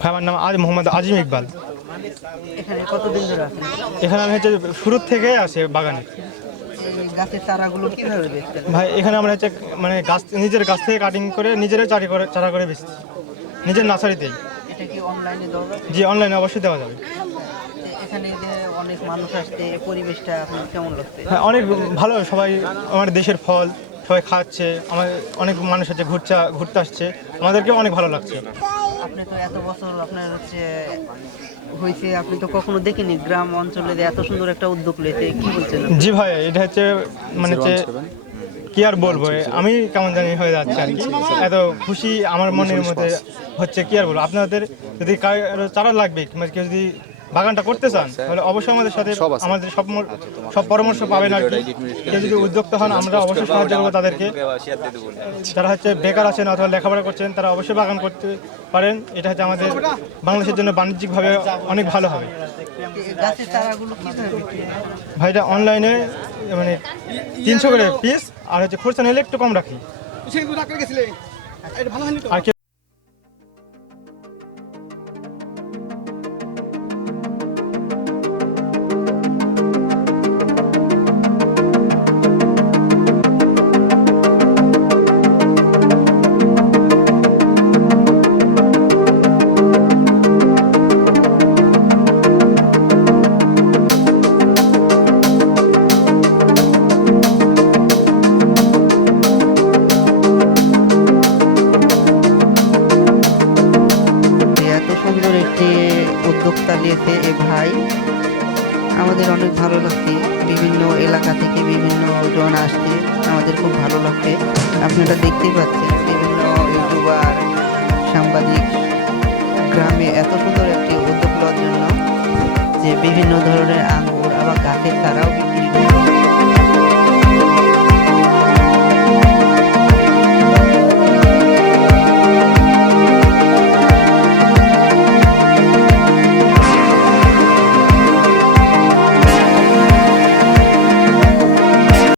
ভাই আমার নাম মোহাম্মদ আজিম ইকবাল। এখানে কতদিন ধরে আছেন? এখানে আমি হচ্ছে শুরুর থেকে আসে বাগানে। এই গাছের চারাগুলো কিভাবে বেচতেন? ভাই এখানে আমরা হচ্ছে মানে গাছ নিজের গাছ থেকে কাটিং করে নিজেরাই চারা করে বেচছি নিজের নার্সারিতেই। এটা কি অনলাইনে দেওয়া যাবে? জি অনলাইনে অবশ্যই দেওয়া যাবে। এখানে যে অনেক মানুষ আসছে, এই পরিবেশটা আপনার কেমন লাগছে? হ্যাঁ অনেক ভালো, সবাই আমাদের দেশের ফল সবাই খাচ্ছে, আমার অনেক মানুষ হচ্ছে ঘুরতে আসছে, আমাদেরকেও অনেক ভালো লাগছে। আপনি তো এত বছর আপনার হয়েছে, আপনি তো কখনো দেখিনি গ্রাম অঞ্চলে যে এত সুন্দর একটা উদ্যোগ নিয়েছে, কি বলছেন? জি ভাই এটা হচ্ছে মানে হচ্ছে কি আর বলবো, আমি কেমন জানি হয়ে যাচ্ছে আর কি, এত খুশি আমার মনের মধ্যে হচ্ছে, কি আর বলবো। আপনাদের যদি কারো চারা লাগবে কিংবা কেউ যদি বাগানটা করতে চান তাহলে অবশ্যই আমাদের সাথে আমাদের সব পরামর্শ পাবেন আর কি। কেউ যদি উদ্যোক্তা হন আমরা অবশ্যই সাহায্য করবো তাদেরকে। যারা হচ্ছে বেকার আছেন অথবা লেখাপড়া করছেন তারা অবশ্যই বাগান করতে পারেন। এটা হচ্ছে আমাদের বাংলাদেশের জন্য বাণিজ্যিকভাবে অনেক ভালো হবে। গাছের চারাগুলো কিভাবে বিক্রি হয়? ভাই এটা অনলাইনে মানে 300 করে পিস, আর হচ্ছে খুচরা নিলে একটু কম রাখি। আর এত সুন্দর একটি উদ্যোক্তা নিয়েছে এ ভাই, আমাদের অনেক ভালো লাগছে। বিভিন্ন এলাকা থেকে বিভিন্ন জন আসছে, আমাদের খুব ভালো লাগছে। আপনারা দেখতেই পাচ্ছেন বিভিন্ন ইউটিউবার, সাংবাদিক গ্রামে এত সুন্দর একটি উদ্যোগ নেওয়ার জন্য, যে বিভিন্ন ধরনের আঙ্গুর